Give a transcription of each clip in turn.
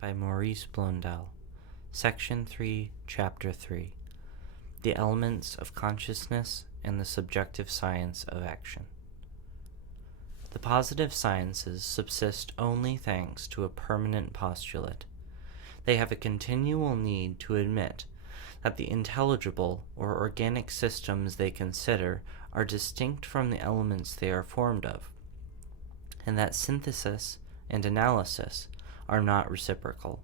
by Maurice Blondel. Section 3, Chapter 3. The Elements of Consciousness and the Subjective Science of Action. The positive sciences subsist only thanks to a permanent postulate. They have a continual need to admit that the intelligible or organic systems they consider are distinct from the elements they are formed of, and that synthesis and analysis are not reciprocal.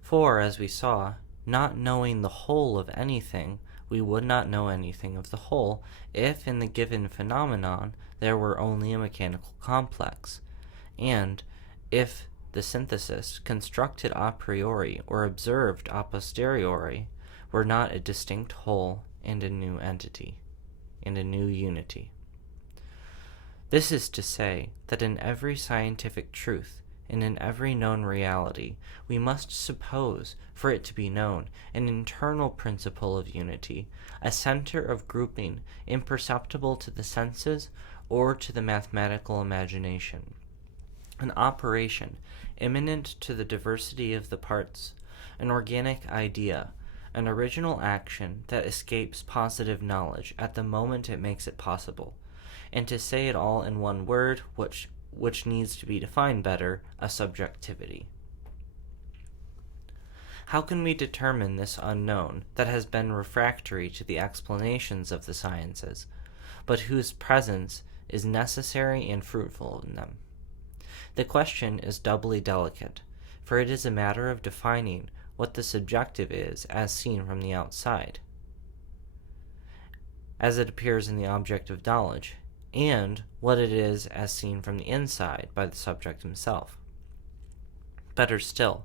For, as we saw, not knowing the whole of anything, we would not know anything of the whole if in the given phenomenon there were only a mechanical complex, and if the synthesis, constructed a priori or observed a posteriori, were not a distinct whole and a new entity, and a new unity. This is to say that in every scientific truth, and in every known reality, we must suppose, for it to be known, an internal principle of unity, a center of grouping imperceptible to the senses or to the mathematical imagination, an operation immanent to the diversity of the parts, an organic idea, an original action that escapes positive knowledge at the moment it makes it possible, and to say it all in one word, which needs to be defined better, a subjectivity. How can we determine this unknown that has been refractory to the explanations of the sciences, but whose presence is necessary and fruitful in them? The question is doubly delicate, for it is a matter of defining what the subjective is as seen from the outside, as it appears in the object of knowledge, and what it is as seen from the inside by the subject himself. Better still,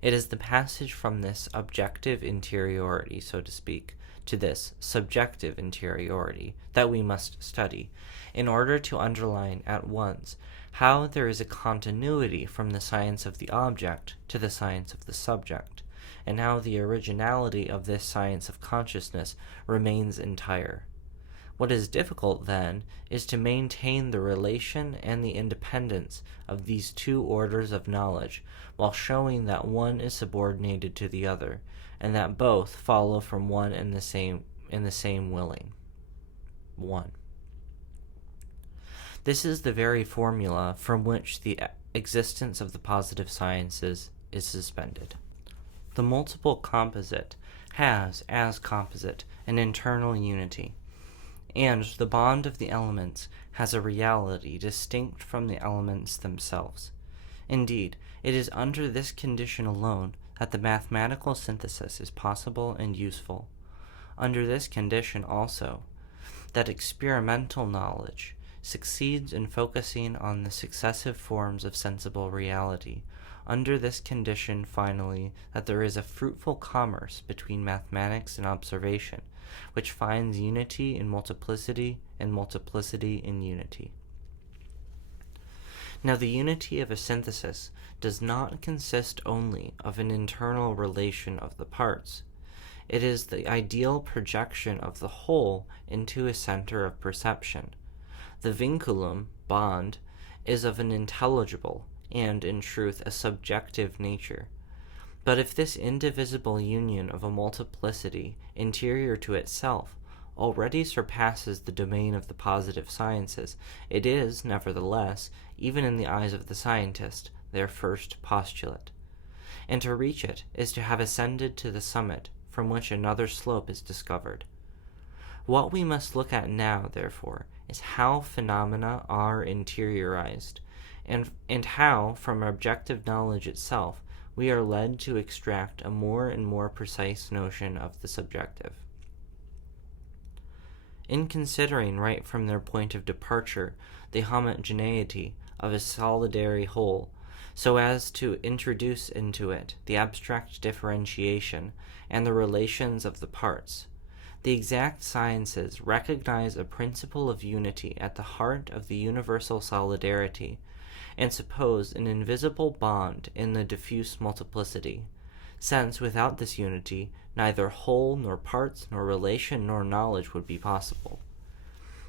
it is the passage from this objective interiority, so to speak, to this subjective interiority that we must study, in order to underline at once how there is a continuity from the science of the object to the science of the subject, and how the originality of this science of consciousness remains entire. What is difficult, then, is to maintain the relation and the independence of these two orders of knowledge, while showing that one is subordinated to the other, and that both follow from one and the same willing. 1. This is the very formula from which the existence of the positive sciences is suspended. The multiple composite has, as composite, an internal unity, and the bond of the elements has a reality distinct from the elements themselves. Indeed, it is under this condition alone that the mathematical synthesis is possible and useful. Under this condition also, that experimental knowledge succeeds in focusing on the successive forms of sensible reality. Under this condition, finally, that there is a fruitful commerce between mathematics and observation, which finds unity in multiplicity and multiplicity in unity. Now, the unity of a synthesis does not consist only of an internal relation of the parts. It is the ideal projection of the whole into a center of perception. The vinculum, bond, is of an intelligible and, in truth, a subjective nature. But if this indivisible union of a multiplicity interior to itself already surpasses the domain of the positive sciences, it is, nevertheless, even in the eyes of the scientist, their first postulate. And to reach it is to have ascended to the summit from which another slope is discovered. What we must look at now, therefore, is how phenomena are interiorized, and how, from objective knowledge itself, we are led to extract a more and more precise notion of the subjective. In considering right from their point of departure the homogeneity of a solidary whole, so as to introduce into it the abstract differentiation and the relations of the parts, the exact sciences recognize a principle of unity at the heart of the universal solidarity, and suppose an invisible bond in the diffuse multiplicity, since without this unity neither whole nor parts nor relation nor knowledge would be possible.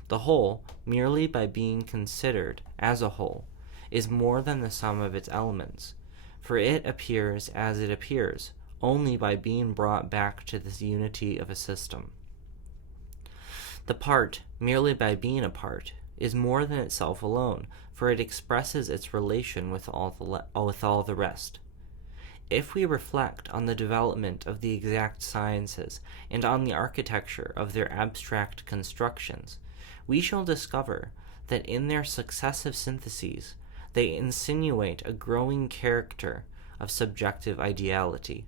The whole, merely by being considered as a whole, is more than the sum of its elements, for it appears as it appears, only by being brought back to this unity of a system. The part, merely by being a part, is more than itself alone, for it expresses its relation with all the rest. If we reflect on the development of the exact sciences and on the architecture of their abstract constructions, we shall discover that in their successive syntheses they insinuate a growing character of subjective ideality.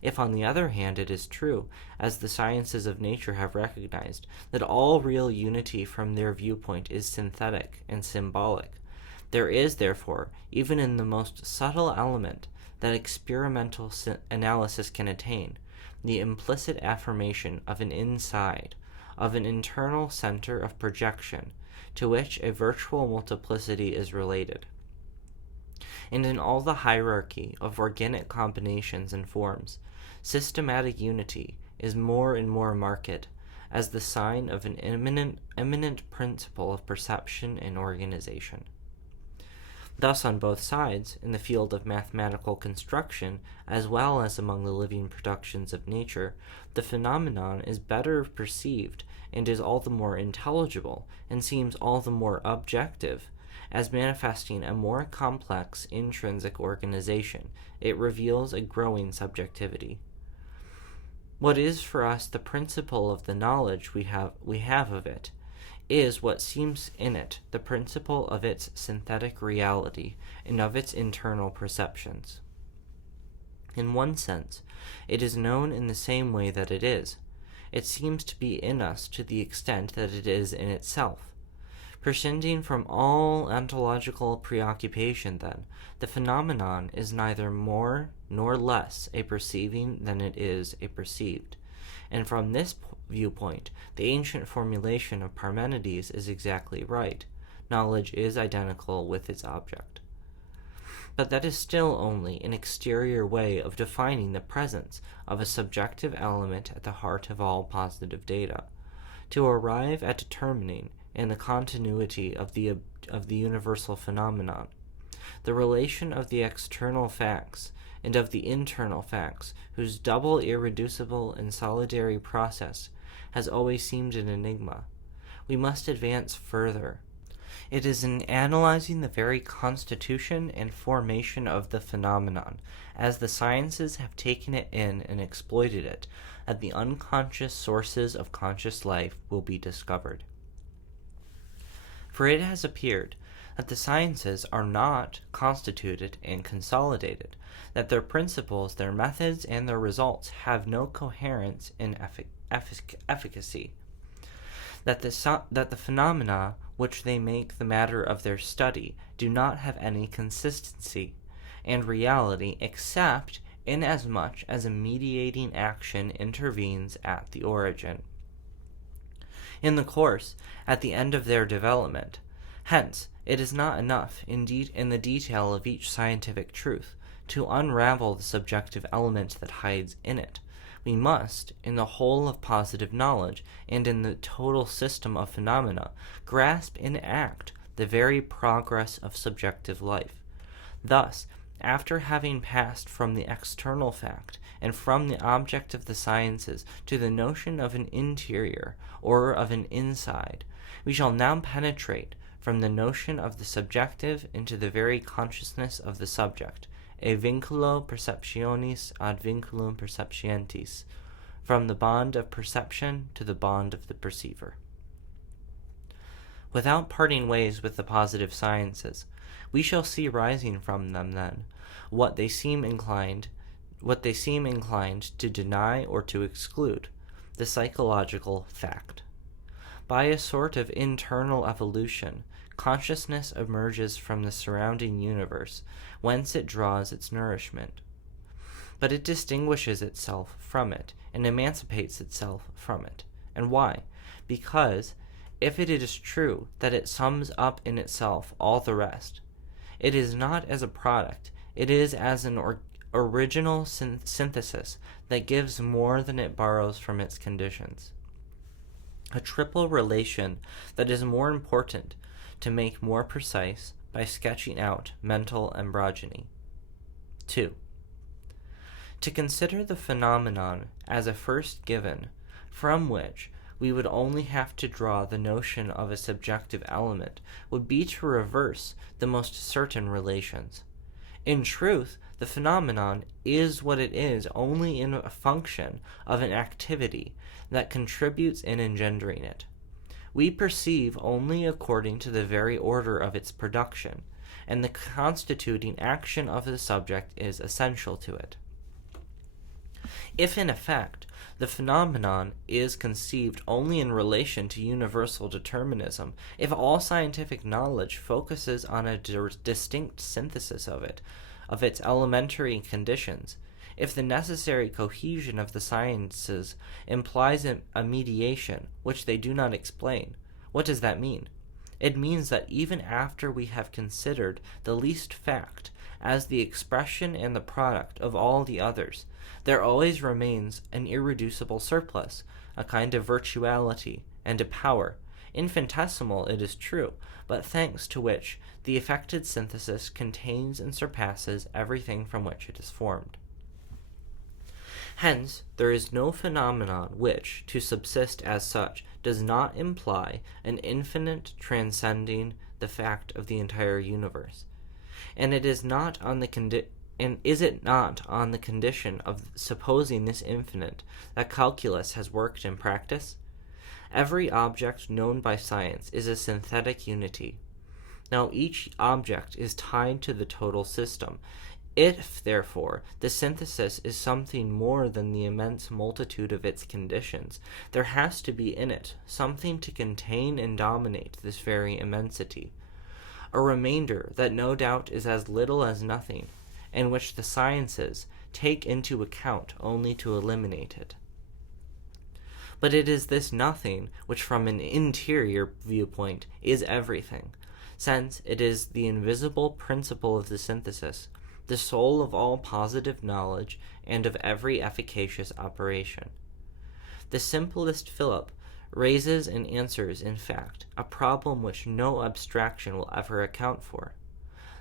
If, on the other hand, it is true, as the sciences of nature have recognized, that all real unity from their viewpoint is synthetic and symbolic, there is, therefore, even in the most subtle element that experimental analysis can attain, the implicit affirmation of an inside, of an internal center of projection, to which a virtual multiplicity is related. And in all the hierarchy of organic combinations and forms, systematic unity is more and more marked as the sign of an eminent principle of perception and organization. Thus, on both sides, in the field of mathematical construction, as well as among the living productions of nature, the phenomenon is better perceived and is all the more intelligible and seems all the more objective, as manifesting a more complex intrinsic organization. It reveals a growing subjectivity. What is for us the principle of the knowledge we have of it is what seems in it the principle of its synthetic reality and of its internal perceptions. In one sense, it is known in the same way that it is. It seems to be in us to the extent that it is in itself. Prescinding from all ontological preoccupation, then, the phenomenon is neither more nor less a perceiving than it is a perceived. And from this viewpoint, the ancient formulation of Parmenides is exactly right. Knowledge is identical with its object. But that is still only an exterior way of defining the presence of a subjective element at the heart of all positive data. To arrive at determining, in the continuity of the universal phenomenon, the relation of the external facts and of the internal facts, whose double irreducible and solidary process has always seemed an enigma, we must advance further. It is in analyzing the very constitution and formation of the phenomenon, as the sciences have taken it in and exploited it, that the unconscious sources of conscious life will be discovered. For it has appeared that the sciences are not constituted and consolidated, that their principles, their methods, and their results have no coherence in efficacy, that the phenomena which they make the matter of their study do not have any consistency and reality except inasmuch as a mediating action intervenes at the origin, in the course, at the end of their development. Hence, it is not enough, indeed, in the detail of each scientific truth, to unravel the subjective element that hides in it. We must, in the whole of positive knowledge, and in the total system of phenomena, grasp in act the very progress of subjective life. Thus, after having passed from the external fact and from the object of the sciences to the notion of an interior or of an inside, we shall now penetrate from the notion of the subjective into the very consciousness of the subject, e vinculo perceptionis ad vinculum perceptientis, from the bond of perception to the bond of the perceiver. Without parting ways with the positive sciences, we shall see rising from them, then, what they seem inclined to deny or to exclude, the psychological fact. By a sort of internal evolution, consciousness emerges from the surrounding universe, whence it draws its nourishment. But it distinguishes itself from it, and emancipates itself from it. And why? Because, if it is true that it sums up in itself all the rest, it is not as a product, it is as an original synthesis that gives more than it borrows from its conditions. A triple relation that is more important to make more precise by sketching out mental embryogeny. 2. To consider the phenomenon as a first given, from which we would only have to draw the notion of a subjective element, would be to reverse the most certain relations. In truth, the phenomenon is what it is only in a function of an activity that contributes in engendering it. We perceive only according to the very order of its production, and the constituting action of the subject is essential to it. If, in effect, the phenomenon is conceived only in relation to universal determinism, if all scientific knowledge focuses on a distinct synthesis of its elementary conditions, if the necessary cohesion of the sciences implies a mediation which they do not explain, what does that mean? It means that even after we have considered the least fact as the expression and the product of all the others, there always remains an irreducible surplus, a kind of virtuality and a power, infinitesimal it is true, but thanks to which the effected synthesis contains and surpasses everything from which it is formed. Hence, there is no phenomenon which, to subsist as such, does not imply an infinite transcending the fact of the entire universe. And it is not on the is it not on the condition of supposing this infinite that calculus has worked in practice? Every object known by science is a synthetic unity. Now each object is tied to the total system. If, therefore, the synthesis is something more than the immense multitude of its conditions, there has to be in it something to contain and dominate this very immensity, a remainder that no doubt is as little as nothing, and which the sciences take into account only to eliminate it. But it is this nothing which from an interior viewpoint is everything, since it is the invisible principle of the synthesis, the soul of all positive knowledge and of every efficacious operation. The simplest Philip raises and answers, in fact, a problem which no abstraction will ever account for.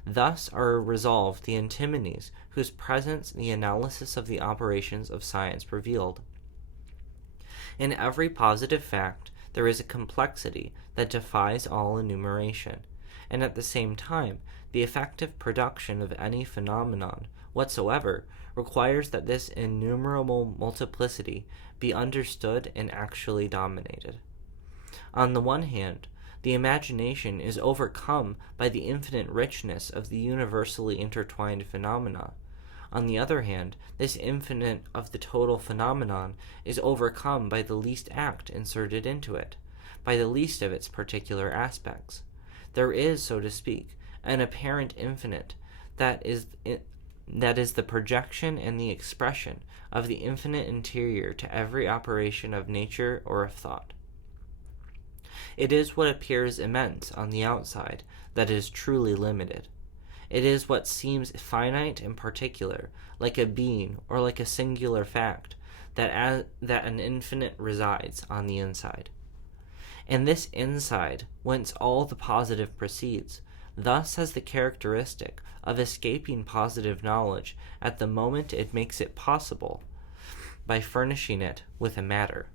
Thus are resolved the antinomies whose presence the analysis of the operations of science revealed. In every positive fact there is a complexity that defies all enumeration, and at the same time the effective production of any phenomenon whatsoever requires that this innumerable multiplicity be understood and actually dominated. On the one hand, the imagination is overcome by the infinite richness of the universally intertwined phenomena. On the other hand, this infinite of the total phenomenon is overcome by the least act inserted into it, by the least of its particular aspects. There is, so to speak, an apparent infinite that is the projection and the expression of the infinite interior to every operation of nature or of thought. It is what appears immense on the outside that is truly limited. It is what seems finite and particular, like a being or like a singular fact, that an infinite resides on the inside. And this inside, whence all the positive proceeds, thus has the characteristic of escaping positive knowledge at the moment it makes it possible, by furnishing it with a matter.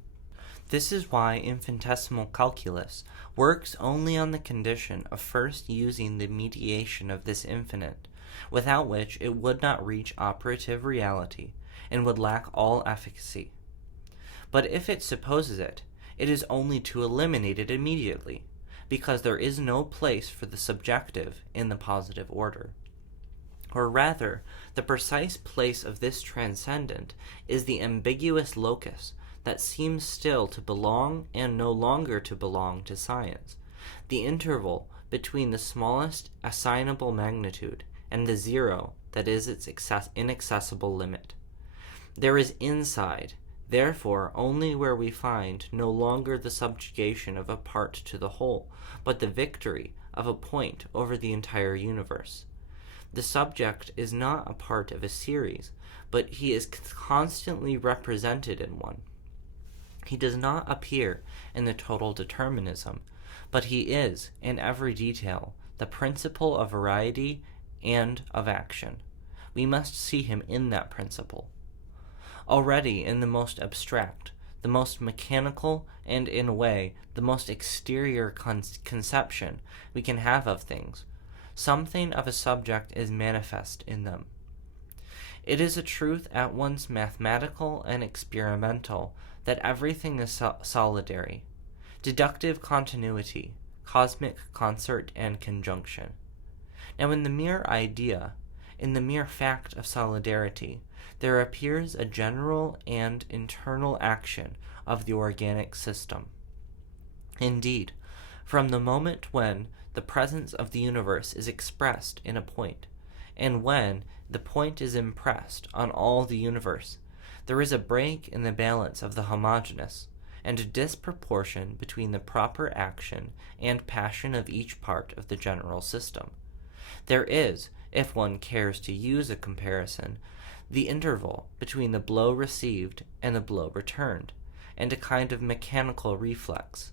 This is why infinitesimal calculus works only on the condition of first using the mediation of this infinite, without which it would not reach operative reality, and would lack all efficacy. But if it supposes it, it is only to eliminate it immediately, because there is no place for the subjective in the positive order. Or rather, the precise place of this transcendent is the ambiguous locus that seems still to belong and no longer to belong to science, the interval between the smallest assignable magnitude and the zero that is its inaccessible limit. There is inside, therefore, only where we find no longer the subjugation of a part to the whole, but the victory of a point over the entire universe. The subject is not a part of a series, but he is constantly represented in one. He does not appear in the total determinism, but he is, in every detail, the principle of variety and of action. we must see him in that principle. Already in the most abstract, the most mechanical, and in a way, the most exterior conception we can have of things, something of a subject is manifest in them. It is a truth at once mathematical and experimental that everything is solidary, deductive continuity, cosmic concert and conjunction. Now in the mere idea, in the mere fact of solidarity, there appears a general and internal action of the organic system. Indeed, from the moment when the presence of the universe is expressed in a point, and when the point is impressed on all the universe, there is a break in the balance of the homogeneous, and a disproportion between the proper action and passion of each part of the general system. There is, if one cares to use a comparison, the interval between the blow received and the blow returned, and a kind of mechanical reflex.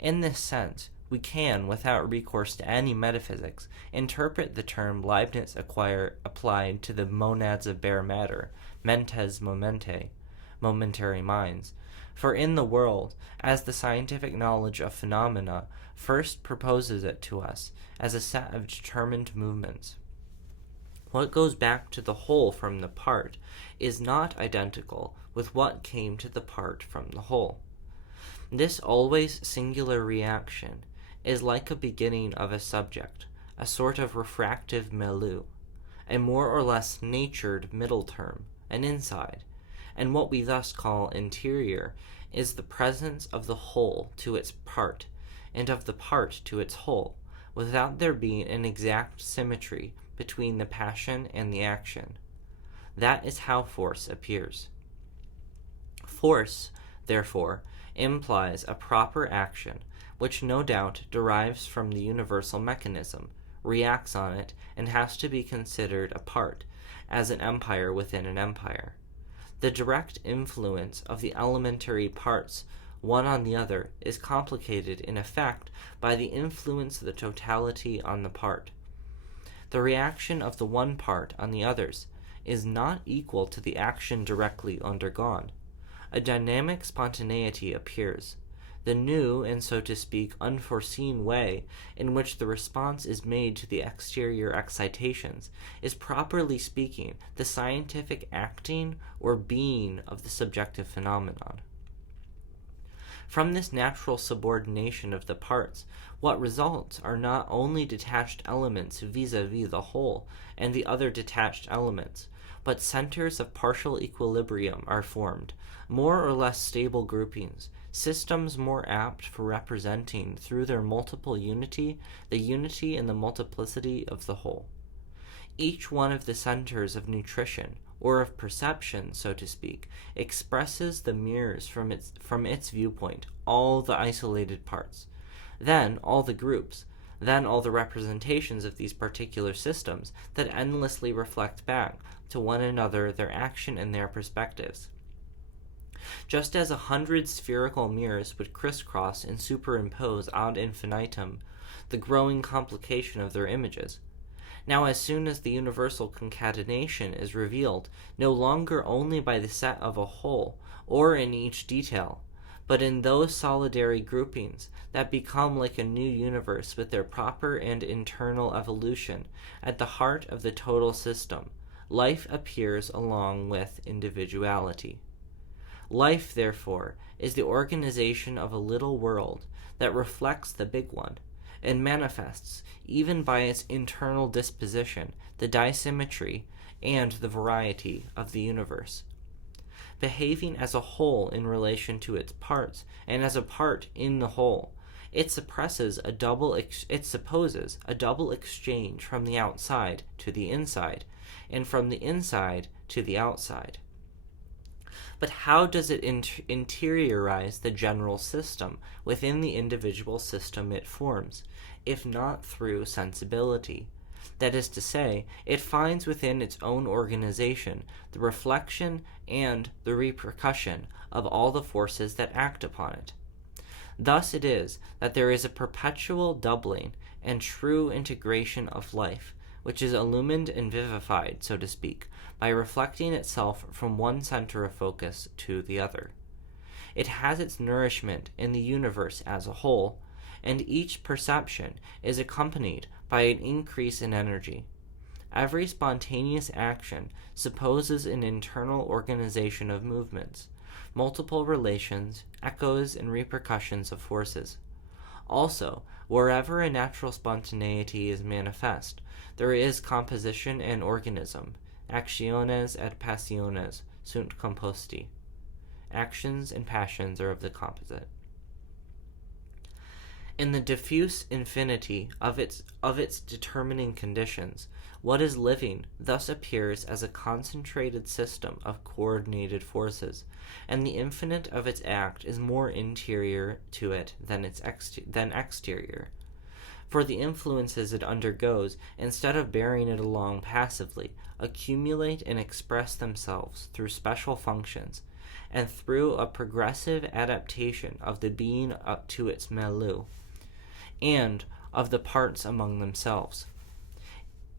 In this sense, we can, without recourse to any metaphysics, interpret the term Leibniz applied to the monads of bare matter, mentes momentae, momentary minds. For in the world, as the scientific knowledge of phenomena first proposes it to us as a set of determined movements, what goes back to the whole from the part is not identical with what came to the part from the whole. This always singular reaction is like a beginning of a subject, a sort of refractive milieu, a more or less natured middle term, an inside, and what we thus call interior is the presence of the whole to its part, and of the part to its whole, without there being an exact symmetry between the passion and the action. That is how force appears. Force, therefore, implies a proper action, which no doubt derives from the universal mechanism, reacts on it, and has to be considered apart, as an empire within an empire. The direct influence of the elementary parts one on the other is complicated in effect by the influence of the totality on the part. The reaction of the one part on the others is not equal to the action directly undergone. A dynamic spontaneity appears. The new and, so to speak, unforeseen way in which the response is made to the exterior excitations is, properly speaking, the scientific acting or being of the subjective phenomenon. From this natural subordination of the parts, what results are not only detached elements vis-a-vis the whole and the other detached elements, but centers of partial equilibrium are formed, more or less stable groupings, systems more apt for representing through their multiple unity the unity and the multiplicity of the whole. Each one of the centers of nutrition, or of perception, so to speak, expresses the mirrors from its viewpoint all the isolated parts, then all the groups, then all the representations of these particular systems that endlessly reflect back to one another their action and their perspectives. Just as 100 spherical mirrors would crisscross and superimpose ad infinitum the growing complication of their images. Now, as soon as the universal concatenation is revealed, no longer only by the set of a whole, or in each detail, but in those solidary groupings that become like a new universe with their proper and internal evolution at the heart of the total system, life appears along with individuality. Life, therefore, is the organization of a little world that reflects the big one, and manifests, even by its internal disposition, the disymmetry and the variety of the universe. Behaving as a whole in relation to its parts, and as a part in the whole, it supposes a double exchange from the outside to the inside, and from the inside to the outside. But how does it interiorize the general system within the individual system it forms, if not through sensibility? That is to say, it finds within its own organization the reflection and the repercussion of all the forces that act upon it. Thus it is that there is a perpetual doubling and true integration of life, which is illumined and vivified, so to speak, by reflecting itself from one center of focus to the other. It has its nourishment in the universe as a whole, and each perception is accompanied by an increase in energy. Every spontaneous action supposes an internal organization of movements, multiple relations, echoes, and repercussions of forces. Also, wherever a natural spontaneity is manifest, there is composition and organism. Actiones et passiones sunt composti. Actions and passions are of the composite. In the diffuse infinity of its determining conditions, what is living thus appears as a concentrated system of coordinated forces, and the infinite of its act is more interior to it than exterior. For the influences it undergoes, instead of bearing it along passively, accumulate and express themselves through special functions, and through a progressive adaptation of the being up to its milieu, and of the parts among themselves.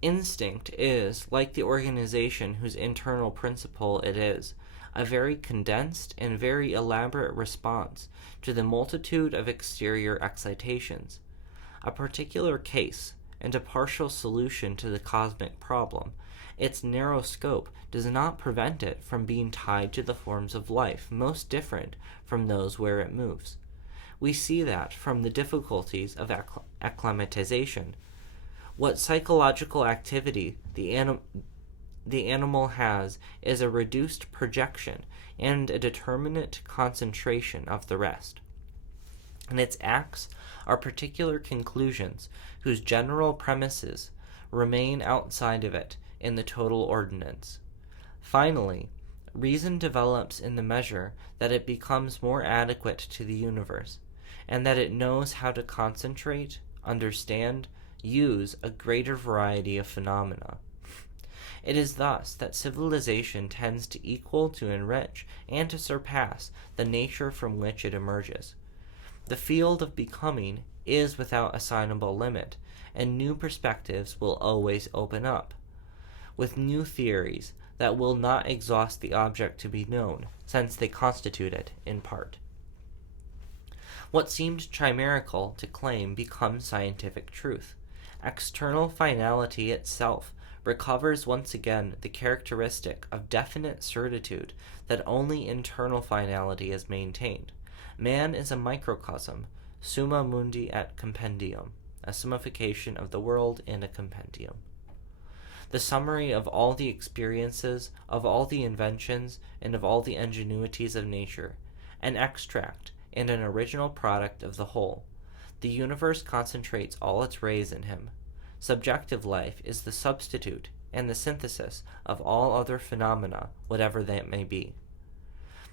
Instinct is, like the organization whose internal principle it is, a very condensed and very elaborate response to the multitude of exterior excitations. A particular case and a partial solution to the cosmic problem, its narrow scope does not prevent it from being tied to the forms of life most different from those where it moves. We see that from the difficulties of acclimatization. What psychological activity the animal has is a reduced projection and a determinate concentration of the rest. And its acts are particular conclusions whose general premises remain outside of it in the total ordinance. Finally, reason develops in the measure that it becomes more adequate to the universe, and that it knows how to concentrate, understand, use a greater variety of phenomena. It is thus that civilization tends to equal, to enrich, and to surpass the nature from which it emerges. The field of becoming is without assignable limit, and new perspectives will always open up, with new theories that will not exhaust the object to be known, since they constitute it in part. What seemed chimerical to claim becomes scientific truth. External finality itself recovers once again the characteristic of definite certitude that only internal finality is maintained. Man is a microcosm, summa mundi et compendium, a summification of the world and a compendium. The summary of all the experiences, of all the inventions, and of all the ingenuities of nature, an extract and an original product of the whole. The universe concentrates all its rays in him. Subjective life is the substitute and the synthesis of all other phenomena, whatever that may be.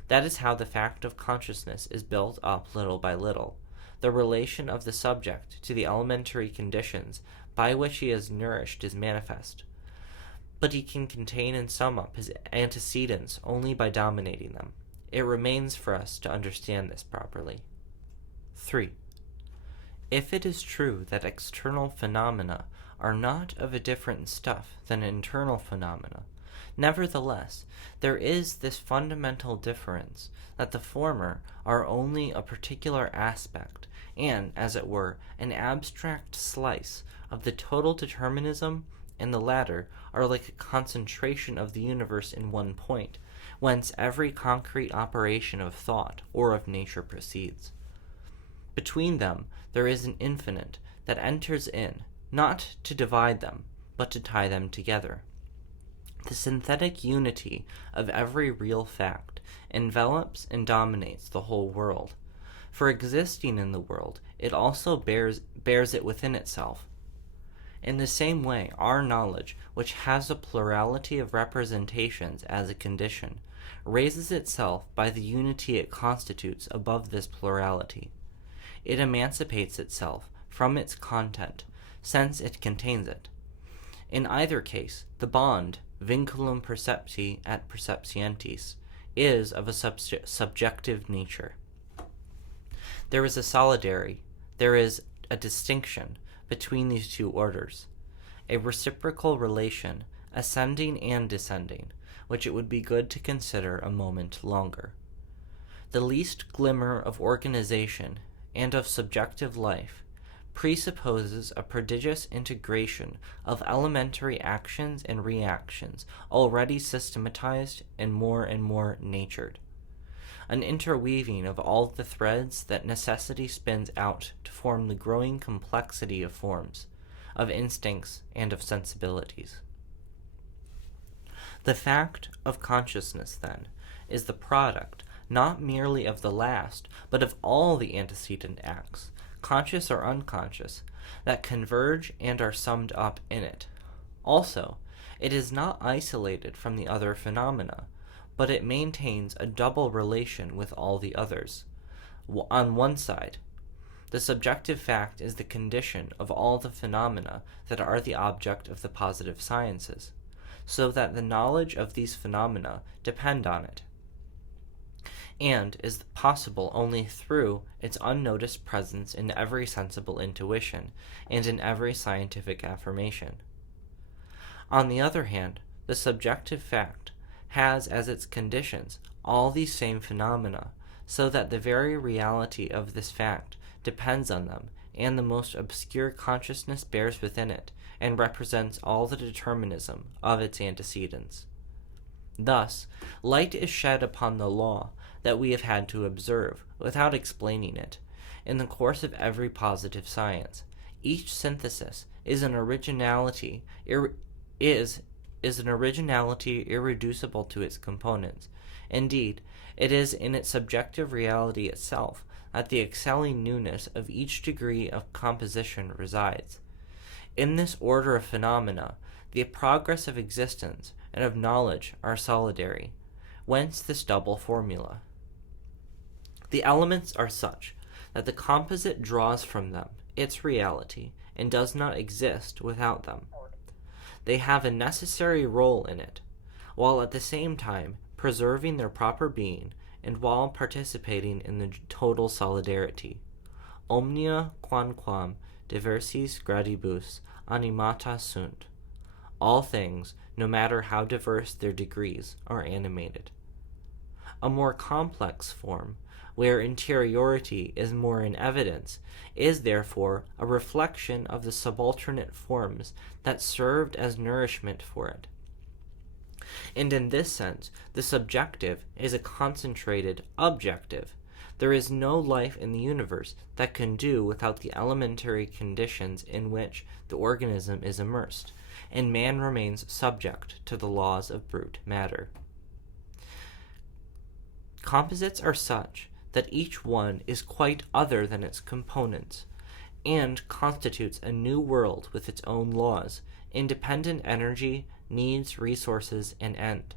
That is how the fact of consciousness is built up little by little. The relation of the subject to the elementary conditions by which he is nourished is manifest, but he can contain and sum up his antecedents only by dominating them. It remains for us to understand this properly. 3. If it is true that external phenomena are not of a different stuff than internal phenomena, nevertheless, there is this fundamental difference, that the former are only a particular aspect, and, as it were, an abstract slice of the total determinism, and the latter are like a concentration of the universe in one point, whence every concrete operation of thought or of nature proceeds. Between them there is an infinite that enters in, not to divide them, but to tie them together. The synthetic unity of every real fact envelops and dominates the whole world. For existing in the world, it also bears it within itself. In the same way, our knowledge, which has a plurality of representations as a condition, raises itself by the unity it constitutes above this plurality. It emancipates itself from its content, since it contains it. In either case, the bond, vinculum percepti et perceptientis, is of a subjective nature. There is a solidary, there is a distinction between these two orders. a reciprocal relation, ascending and descending, which it would be good to consider a moment longer. The least glimmer of organization and of subjective life presupposes a prodigious integration of elementary actions and reactions already systematized and more natured, an interweaving of all the threads that necessity spins out to form the growing complexity of forms, of instincts, and of sensibilities. The fact of consciousness, then, is the product not merely of the last, but of all the antecedent acts, conscious or unconscious, that converge and are summed up in it. Also, it is not isolated from the other phenomena, but it maintains a double relation with all the others. On one side, the subjective fact is the condition of all the phenomena that are the object of the positive sciences, so that the knowledge of these phenomena depend on it, and is possible only through its unnoticed presence in every sensible intuition and in every scientific affirmation. On the other hand, the subjective fact has as its conditions all these same phenomena, so that the very reality of this fact depends on them, and the most obscure consciousness bears within it, and represents all the determinism of its antecedents. Thus, light is shed upon the law that we have had to observe, without explaining it, in the course of every positive science. Each synthesis is an originality irreducible to its components. Indeed, it is in its subjective reality itself that the excelling newness of each degree of composition resides. In this order of phenomena, the progress of existence and of knowledge are solidary, whence this double formula. The elements are such that the composite draws from them its reality and does not exist without them. They have a necessary role in it, while at the same time preserving their proper being and while participating in the total solidarity. Omnia quamquam diversis gradibus animata sunt. All things, no matter how diverse their degrees, are animated. A more complex form, where interiority is more in evidence, is therefore a reflection of the subalternate forms that served as nourishment for it. And in this sense, the subjective is a concentrated objective. There is no life in the universe that can do without the elementary conditions in which the organism is immersed, and man remains subject to the laws of brute matter. Composites are such that each one is quite other than its components, and constitutes a new world with its own laws, independent energy, needs, resources, and end.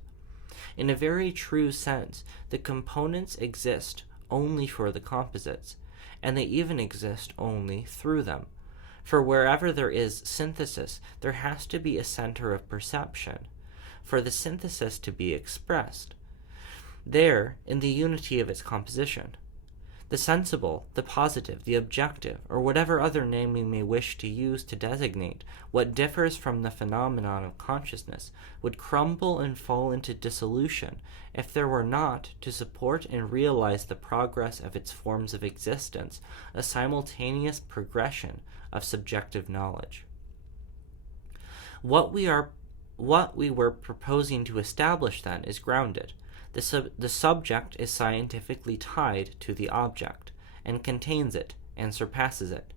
In a very true sense, the components exist only for the composites, and they even exist only through them. For wherever there is synthesis, there has to be a center of perception, for the synthesis to be expressed there in the unity of its composition. The sensible, the positive, the objective, or whatever other name we may wish to use to designate what differs from the phenomenon of consciousness, would crumble and fall into dissolution if there were not, to support and realize the progress of its forms of existence, a simultaneous progression of subjective knowledge. What we were proposing to establish, then, is grounded. The subject is scientifically tied to the object, and contains it, and surpasses it.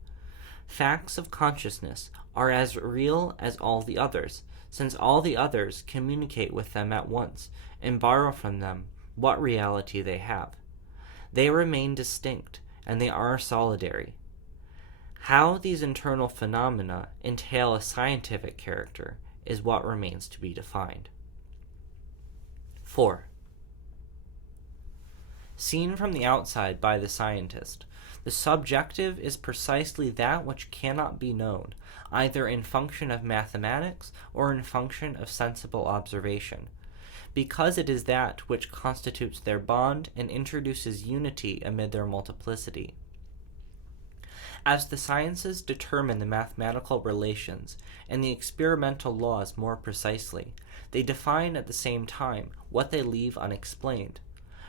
Facts of consciousness are as real as all the others, since all the others communicate with them at once, and borrow from them what reality they have. They remain distinct, and they are solidary. How these internal phenomena entail a scientific character is what remains to be defined. 4. Seen from the outside by the scientist, the subjective is precisely that which cannot be known, either in function of mathematics or in function of sensible observation, because it is that which constitutes their bond and introduces unity amid their multiplicity. As the sciences determine the mathematical relations and the experimental laws more precisely, they define at the same time what they leave unexplained.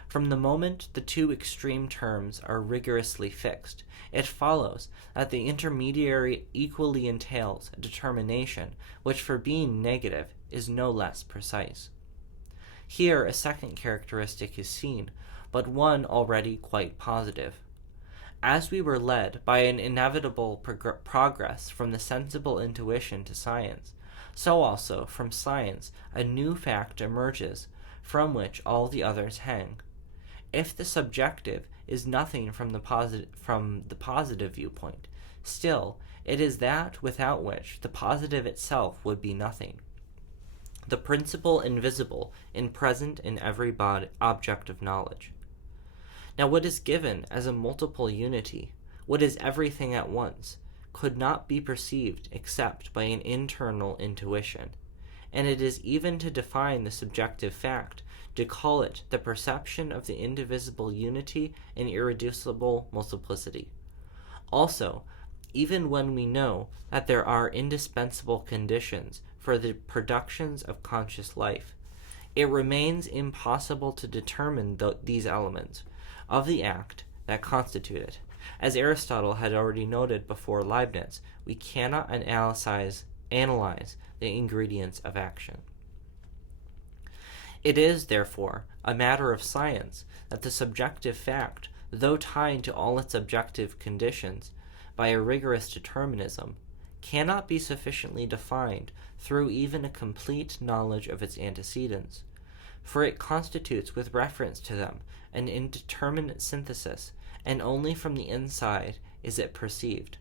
From the moment the two extreme terms are rigorously fixed, it follows that the intermediary equally entails a determination which, for being negative, is no less precise. Here a second characteristic is seen, but one already quite positive. As we were led by an inevitable progress from the sensible intuition to science, so also from science a new fact emerges, from which all the others hang. If the subjective is nothing from the positive viewpoint, still it is that without which the positive itself would be nothing. The principle invisible and present in every object of knowledge. Now what is given as a multiple unity, what is everything at once, could not be perceived except by an internal intuition, and it is even to define the subjective fact to call it the perception of the indivisible unity and irreducible multiplicity. Also, even when we know that there are indispensable conditions for the productions of conscious life, it remains impossible to determine these elements of the act that constitute it. As Aristotle had already noted before Leibniz, we cannot analyze the ingredients of action. It is, therefore, a matter of science that the subjective fact, though tied to all its objective conditions by a rigorous determinism, cannot be sufficiently defined through even a complete knowledge of its antecedents, for it constitutes with reference to them an indeterminate synthesis, and only from the inside is it perceived.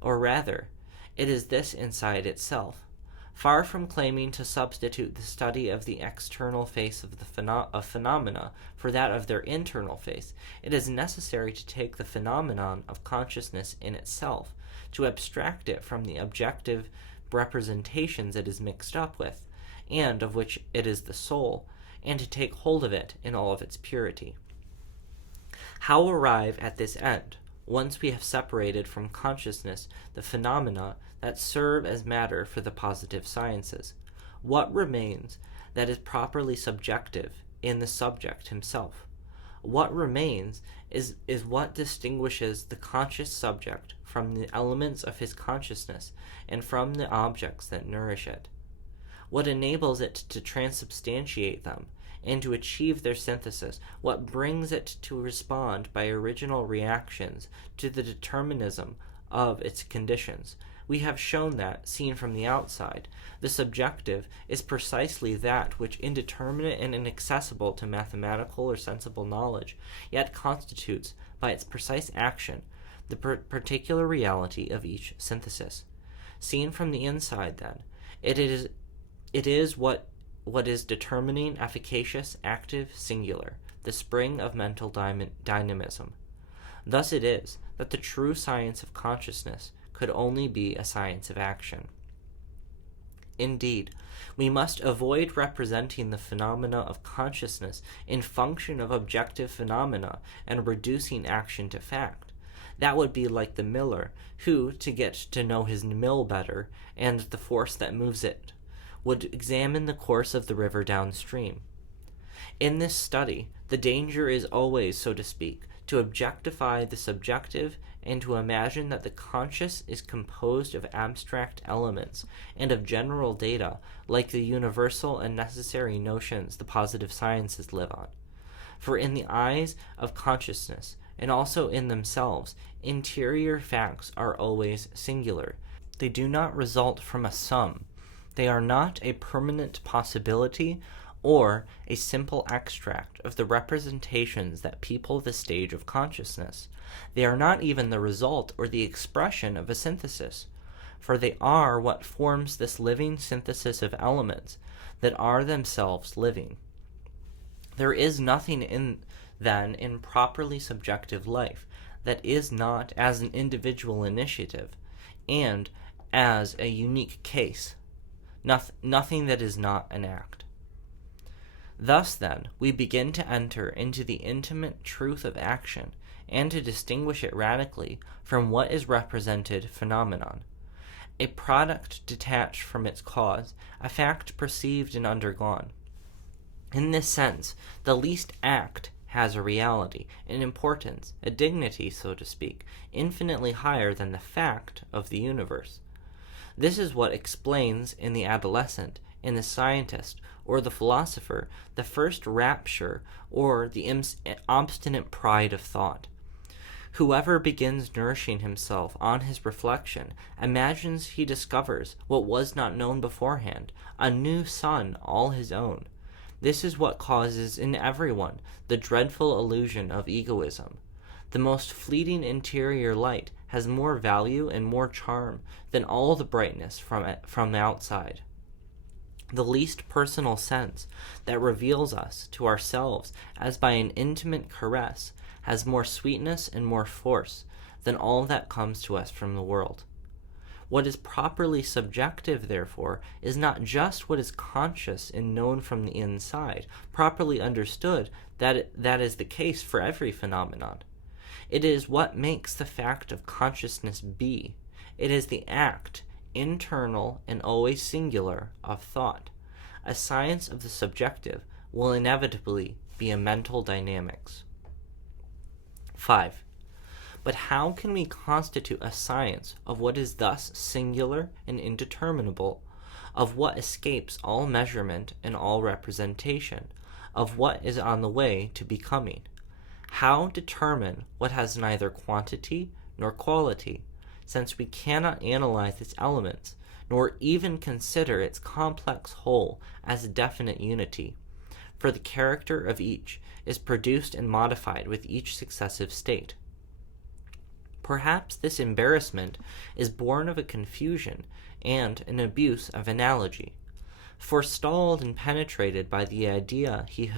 Or rather, it is this inside itself. Far from claiming to substitute the study of the external face of phenomena for that of their internal face, it is necessary to take the phenomenon of consciousness in itself, to abstract it from the objective representations it is mixed up with, and of which it is the soul, and to take hold of it in all of its purity. How arrive at this end, once we have separated from consciousness the phenomena that serve as matter for the positive sciences? What remains that is properly subjective in the subject himself? What remains is what distinguishes the conscious subject from the elements of his consciousness and from the objects that nourish it. What enables it to transubstantiate them and to achieve their synthesis, what brings it to respond by original reactions to the determinism of its conditions. We have shown that, seen from the outside, the subjective is precisely that which, indeterminate and inaccessible to mathematical or sensible knowledge, yet constitutes, by its precise action, the particular reality of each synthesis. Seen from the inside, then, it is what is determining, efficacious, active, singular, the spring of mental dynamism. Thus it is that the true science of consciousness could only be a science of action. Indeed, we must avoid representing the phenomena of consciousness in function of objective phenomena and reducing action to fact. That would be like the miller who, to get to know his mill better and the force that moves it, would examine the course of the river downstream. In this study, the danger is always, so to speak, to objectify the subjective and to imagine that the conscious is composed of abstract elements and of general data like the universal and necessary notions the positive sciences live on. For in the eyes of consciousness, and also in themselves, interior facts are always singular. They do not result from a sum. They are not a permanent possibility or a simple extract of the representations that people the stage of consciousness. They are not even the result or the expression of a synthesis, for they are what forms this living synthesis of elements that are themselves living. There is nothing then in properly subjective life that is not as an individual initiative and as a unique case, nothing that is not an act. Thus, then, we begin to enter into the intimate truth of action and to distinguish it radically from what is represented phenomenon. A product detached from its cause, a fact perceived and undergone. In this sense, the least act has a reality, an importance, a dignity, so to speak, infinitely higher than the fact of the universe. This is what explains in the adolescent, in the scientist, or the philosopher, the first rapture or the obstinate pride of thought. Whoever begins nourishing himself on his reflection imagines he discovers what was not known beforehand, a new sun all his own. This is what causes in everyone the dreadful illusion of egoism. The most fleeting interior light has more value and more charm than all the brightness from the outside. The least personal sense that reveals us to ourselves as by an intimate caress has more sweetness and more force than all that comes to us from the world. What is properly subjective, therefore, is not just what is conscious and known from the inside. Properly understood, that is the case for every phenomenon. It is what makes the fact of consciousness be. It is the act, internal and always singular, of thought. A science of the subjective will inevitably be a mental dynamics. 5. But how can we constitute a science of what is thus singular and indeterminable, of what escapes all measurement and all representation, of what is on the way to becoming? How determine what has neither quantity nor quality, since we cannot analyze its elements, nor even consider its complex whole as a definite unity? For the character of each is produced and modified with each successive state. Perhaps this embarrassment is born of a confusion and an abuse of analogy. Forestalled and penetrated by the idea he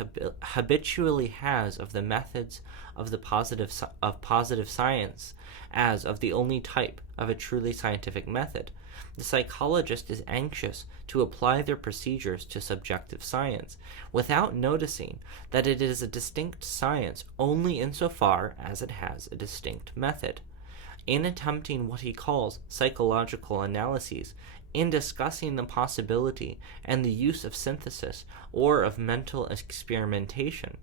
habitually has of the methods of positive science as of the only type of a truly scientific method, the psychologist is anxious to apply their procedures to subjective science, without noticing that it is a distinct science only insofar as it has a distinct method. In attempting what he calls psychological analyses, in discussing the possibility and the use of synthesis or of mental experimentation,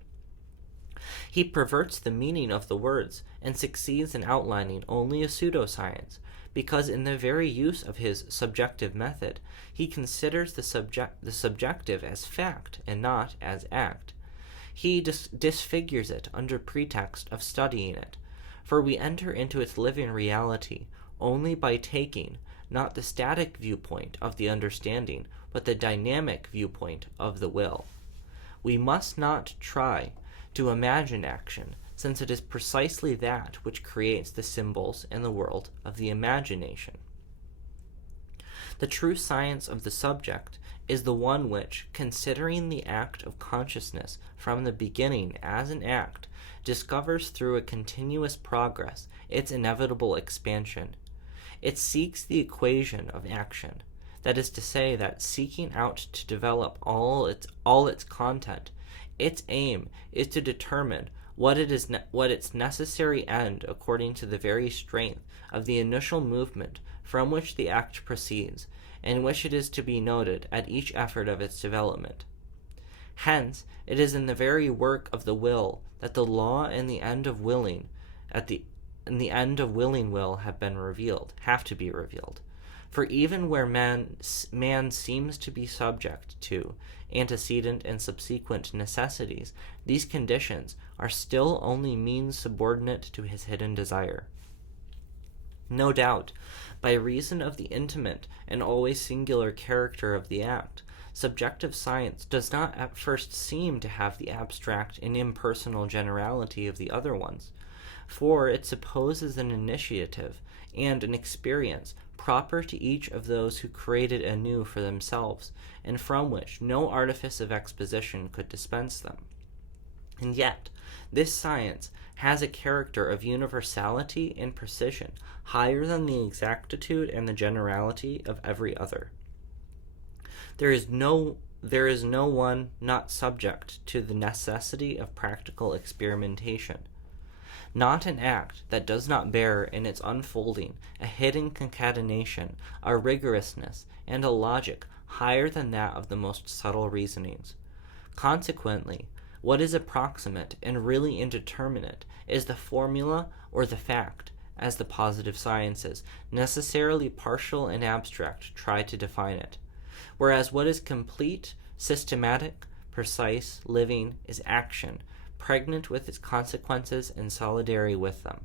he perverts the meaning of the words and succeeds in outlining only a pseudoscience, because in the very use of his subjective method, he considers the subjective as fact and not as act. He disfigures it under pretext of studying it, for we enter into its living reality only by taking not the static viewpoint of the understanding, but the dynamic viewpoint of the will. We must not try to imagine action, since it is precisely that which creates the symbols and the world of the imagination. The true science of the subject is the one which, considering the act of consciousness from the beginning as an act, discovers through a continuous progress its inevitable expansion. It seeks the equation of action, that is to say, that seeking out to develop all its content, its aim is to determine what its necessary end according to the very strength of the initial movement from which the act proceeds, and which it is to be noted at each effort of its development. Hence, it is in the very work of the will that the law and the end of willing will have to be revealed. For even where man seems to be subject to antecedent and subsequent necessities, these conditions are still only means subordinate to his hidden desire. No doubt, by reason of the intimate and always singular character of the act, subjective science does not at first seem to have the abstract and impersonal generality of the other ones, for it supposes an initiative and an experience proper to each of those who created anew for themselves, and from which no artifice of exposition could dispense them. And yet, this science has a character of universality and precision higher than the exactitude and the generality of every other. There is no one not subject to the necessity of practical experimentation. not an act that does not bear in its unfolding a hidden concatenation, a rigorousness, and a logic higher than that of the most subtle reasonings. Consequently, what is approximate and really indeterminate is the formula or the fact, as the positive sciences, necessarily partial and abstract, try to define it, whereas what is complete, systematic, precise, living, is action, pregnant with its consequences and solidary with them.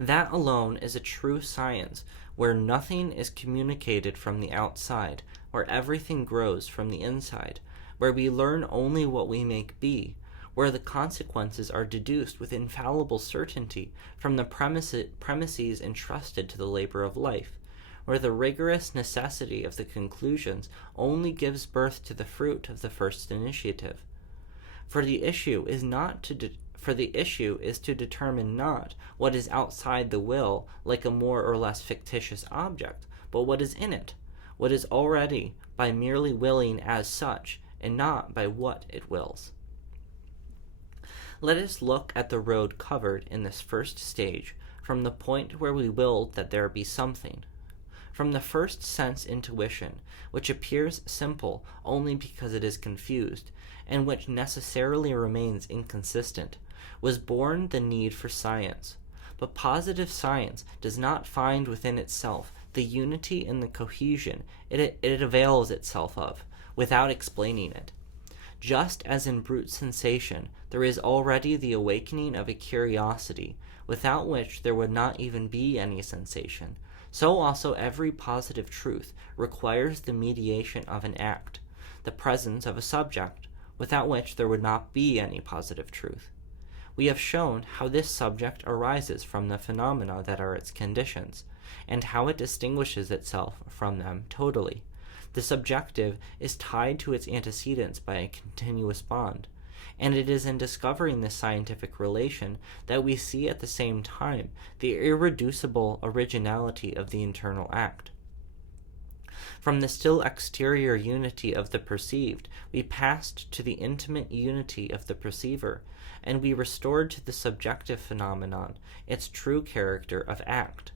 That alone is a true science, where nothing is communicated from the outside, where everything grows from the inside, where we learn only what we make be, where the consequences are deduced with infallible certainty from the premises entrusted to the labor of life, where the rigorous necessity of the conclusions only gives birth to the fruit of the first initiative. For the issue is to determine not what is outside the will like a more or less fictitious object, but what is in it, what is already by merely willing as such, and not by what it wills. Let us look at the road covered in this first stage from the point where we willed that there be something. From the first sense intuition, which appears simple only because it is confused, and which necessarily remains inconsistent, was born the need for science. But positive science does not find within itself the unity and the cohesion it avails itself of, without explaining it. Just as in brute sensation there is already the awakening of a curiosity, without which there would not even be any sensation, so also every positive truth requires the mediation of an act, the presence of a subject, without which there would not be any positive truth. We have shown how this subject arises from the phenomena that are its conditions, and how it distinguishes itself from them totally. The subjective is tied to its antecedents by a continuous bond, and it is in discovering this scientific relation that we see at the same time the irreducible originality of the internal act. From the still exterior unity of the perceived, we passed to the intimate unity of the perceiver, and we restored to the subjective phenomenon its true character of act.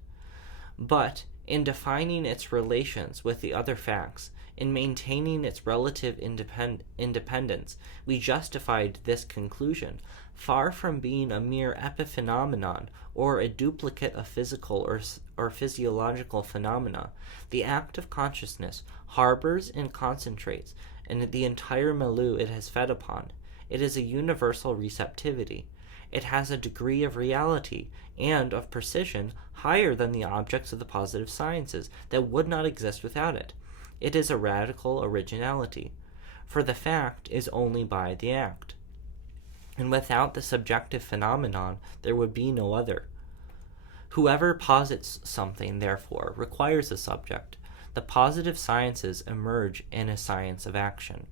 But, in defining its relations with the other facts, in maintaining its relative independence, we justified this conclusion, far from being a mere epiphenomenon or a duplicate of physical or physiological phenomena. The act of consciousness harbors and concentrates in the entire milieu it has fed upon. It is a universal receptivity. It has a degree of reality and of precision higher than the objects of the positive sciences that would not exist without it. It is a radical originality, for the fact is only by the act, and without the subjective phenomenon there would be no other. Whoever posits something, therefore, requires a subject. The positive sciences emerge in a science of action.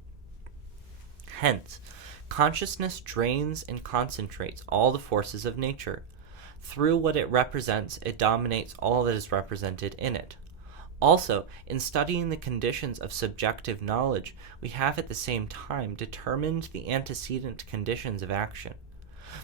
Hence, consciousness drains and concentrates all the forces of nature. Through what it represents, it dominates all that is represented in it. Also, in studying the conditions of subjective knowledge, we have at the same time determined the antecedent conditions of action.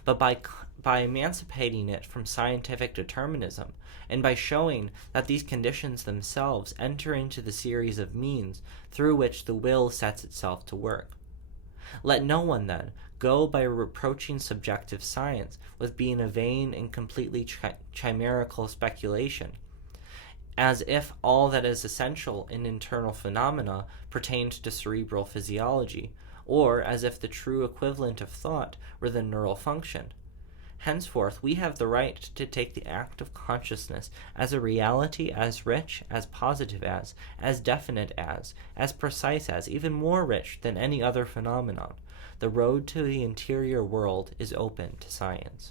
But by emancipating it from scientific determinism, and by showing that these conditions themselves enter into the series of means through which the will sets itself to work. Let no one, then, go by reproaching subjective science with being a vain and completely chimerical speculation, as if all that is essential in internal phenomena pertained to cerebral physiology, or as if the true equivalent of thought were the neural function. Henceforth, we have the right to take the act of consciousness as a reality as rich, as positive as definite as precise as, even more rich than any other phenomenon. The road to the interior world is open to science.